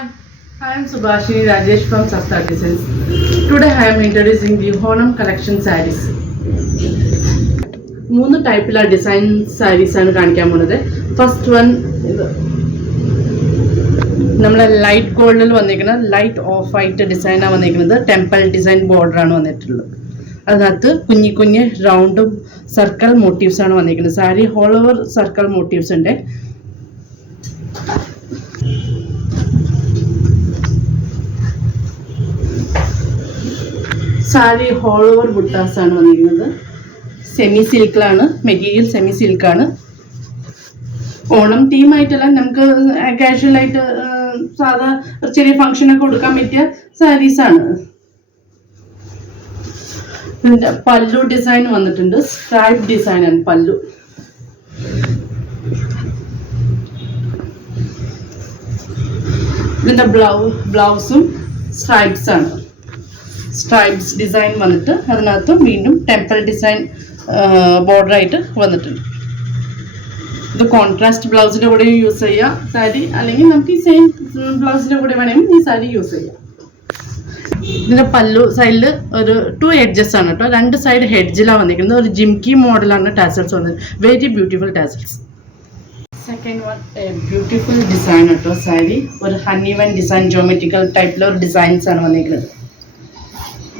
Hi, I am Subhashini Rajesh from Sasta Designs. Today I am introducing the Honam collection sarees. മൂന്ന് ടൈപ്പിലുള്ള design saris ആണ് കാണിക്കാൻ പോകുന്നത്. First one നമ്മളെ light ഗോൾഡിൽ വന്നിരിക്കുന്ന ലൈറ്റ് ഓഫ് വൈറ്റ് ഡിസൈനാണ് വന്നിരിക്കുന്നത്. ടെമ്പിൾ ഡിസൈൻ ബോർഡറാണ് വന്നിട്ടുള്ളത്. അതിനകത്ത് കുഞ്ഞി കുഞ്ഞ് റൗണ്ടും സർക്കിൾ മോട്ടീവ്സ് ആണ് വന്നിരിക്കുന്നത്. Sari all over circle motifs ഉണ്ട്. സാരി ഓൾ ഓവർ ബുട്ടാസ് ആണ് വന്നിരിക്കുന്നത്. സെമി സിൽക്കിലാണ് മെറ്റീരിയൽ, സെമി സിൽക്കാണ്. ഓണം തീമായിട്ടല്ല, നമുക്ക് കാഷ്വലായിട്ട് സാധാ ചെറിയ ഫംഗ്ഷനൊക്കെ കൊടുക്കാൻ പറ്റിയ സാരീസാണ്. ഇതിൻ്റെ പല്ലു ഡിസൈൻ വന്നിട്ടുണ്ട്. സ്ട്രൈപ്പ് ഡിസൈനാണ് പല്ലു. ഇതിൻ്റെ ബ്ലൗസും സ്ട്രൈപ്സ് ആണ്. സ്ട്രൈപ്സ് ഡിസൈൻ വന്നിട്ട് അതിനകത്ത് വീണ്ടും ടെമ്പിൾ ഡിസൈൻ ബോർഡറായിട്ട് വന്നിട്ടുണ്ട്. ഇത് കോൺട്രാസ്റ്റ് ബ്ലൗസിൻ്റെ കൂടെ യൂസ് ചെയ്യാം സാരി, അല്ലെങ്കിൽ നമുക്ക് ഈ സെയിം ബ്ലൗസിൻ്റെ കൂടെ വേണമെങ്കിൽ ഈ സാരി യൂസ് ചെയ്യാം. ഇതിൻ്റെ പല്ലു സൈഡിൽ ഒരു 2 എഡ്ജസ് ആണ് കേട്ടോ. 2 സൈഡ് ഹെഡ്ജിലാണ് വന്നിരിക്കുന്നത്. ഒരു ജിംകി മോഡലാണ് ടാസൽസ് വന്നത്. Very beautiful tassels. Second one beautiful design കേട്ടോ. സാരി ഒരു ഹണി വൺ ഡിസൈൻ, ജോമെട്രിക്കൽ ടൈപ്പിലുള്ള ഒരു ഡിസൈൻസ് ആണ് വന്നിരിക്കുന്നത്.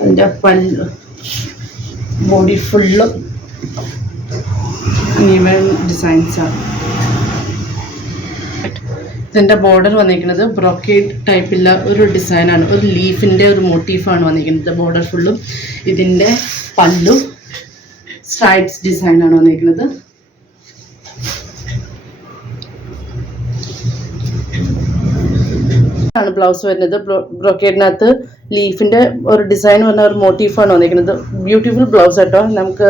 അതിൻ്റെ പല്ലു ബോഡി ഫുള്ള് ഹണിവൺ ഡിസൈൻസ് ആണ്. ഇതിൻ്റെ ബോർഡർ വന്നിരിക്കുന്നത് ബ്രോക്കേഡ് ടൈപ്പുള്ള ഒരു ഡിസൈനാണ്. ഒരു ലീഫിൻ്റെ ഒരു മോട്ടീഫാണ് വന്നിരിക്കുന്നത് ബോർഡർ ഫുള്ളും. ഇതിൻ്റെ പല്ലു സ്ട്രൈപ്സ് ഡിസൈനാണ് വന്നിരിക്കുന്നത്. ആണ് ബ്ലൗസ് വരുന്നത്. ബ്രോക്കേഡിനകത്ത് ലീഫിൻ്റെ ഒരു ഡിസൈൻ വന്ന ഒരു മോട്ടീഫാണ് വന്നിരിക്കുന്നത്. ബ്യൂട്ടിഫുൾ ബ്ലൗസ് കേട്ടോ. നമുക്ക്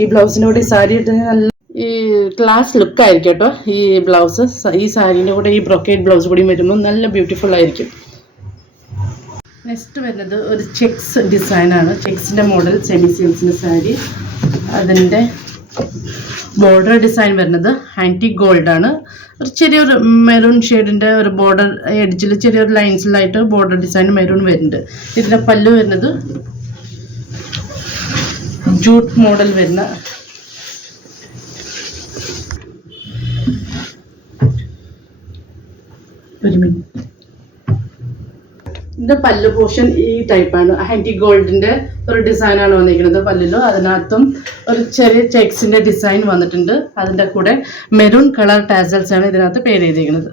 ഈ ബ്ലൗസിൻ്റെ കൂടെ ഈ സാരി ഇട്ട് നല്ല ഈ ക്ലാസ് ലുക്കായിരിക്കും കേട്ടോ. ഈ ബ്ലൗസ് ഈ സാരീൻ്റെ കൂടെ ഈ ബ്രോക്കേഡ് ബ്ലൗസ് കൂടി വരുമ്പോൾ നല്ല ബ്യൂട്ടിഫുൾ ആയിരിക്കും. നെക്സ്റ്റ് വരുന്നത് ഒരു ചെക്സ് ഡിസൈനാണ്. ചെക്സിൻ്റെ മോഡൽ സെമി സിൽക്സിൻ്റെ സാരി. അതിൻ്റെ ബോർഡർ ഡിസൈൻ വരുന്നത് ആൻറ്റി ഗോൾഡാണ്. ഒരു ചെറിയൊരു മെറൂൺ ഷെയ്ഡിൻ്റെ ഒരു ബോർഡർ എഡ്ജിൽ ചെറിയൊരു ലൈൻസിലായിട്ട് ബോർഡർ ഡിസൈൻ മെറൂൺ വരുന്നുണ്ട്. ഇതിൻ്റെ പല്ലു വരുന്നത് ജൂട്ട് മോഡൽ വരുന്ന ഇതിൻ്റെ പല്ലു പോർഷൻ ഈ ടൈപ്പാണ്. ആൻറ്റി ഗോൾഡിൻ്റെ ഒരു ഡിസൈനാണ് വന്നിരിക്കുന്നത് പല്ലിലോ. അതിനകത്തും ഒരു ചെറിയ ചെക്സിൻ്റെ ഡിസൈൻ വന്നിട്ടുണ്ട്. അതിൻ്റെ കൂടെ മെറൂൺ കളർ ടാസൽസ് ആണ് ഇതിനകത്ത് പേര് ചെയ്തിരിക്കുന്നത്.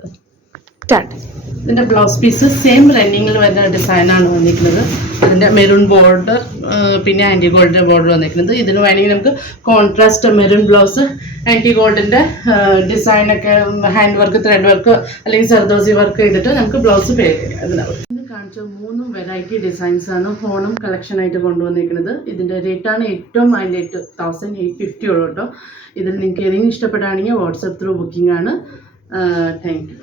ഇതിൻ്റെ ബ്ലൗസ് പീസ് സെയിം റണ്ണിങ്ങിൽ വരുന്ന ഡിസൈനാണ് വന്നിരിക്കുന്നത്. അതിൻ്റെ മെറൂൺ ബോർഡർ പിന്നെ ആൻറ്റി ഗോൾഡിൻ്റെ ബോർഡർ വന്നിരിക്കുന്നത്. ഇതിന് വേണമെങ്കിൽ നമുക്ക് കോൺട്രാസ്റ്റ് മെറൂൺ ബ്ലൗസ് ആൻറ്റി ഗോൾഡിൻ്റെ ഡിസൈനൊക്കെ ഹാൻഡ് വർക്ക്, ത്രെഡ് വർക്ക് അല്ലെങ്കിൽ സർദോസി വർക്ക് ചെയ്തിട്ട് നമുക്ക് ബ്ലൗസ് പേര് ചെയ്യാം. അതിനകത്ത് കാണിച്ച 3 വെറൈറ്റി ഡിസൈൻസ് ആണ് ഓണം കളക്ഷനായിട്ട് കൊണ്ടുവന്നിരിക്കുന്നത്. ഇതിൻ്റെ റേറ്റാണ് ഏറ്റവും ഹൈലൈറ്റ് 1850 ഉള്ളൂ കേട്ടോ. ഇതിൽ നിങ്ങൾക്ക് ഏതെങ്കിലും ഇഷ്ടപ്പെടുകയാണെങ്കിൽ വാട്സപ്പ് ത്രൂ ബുക്കിംഗ് ആണ്. Thank you.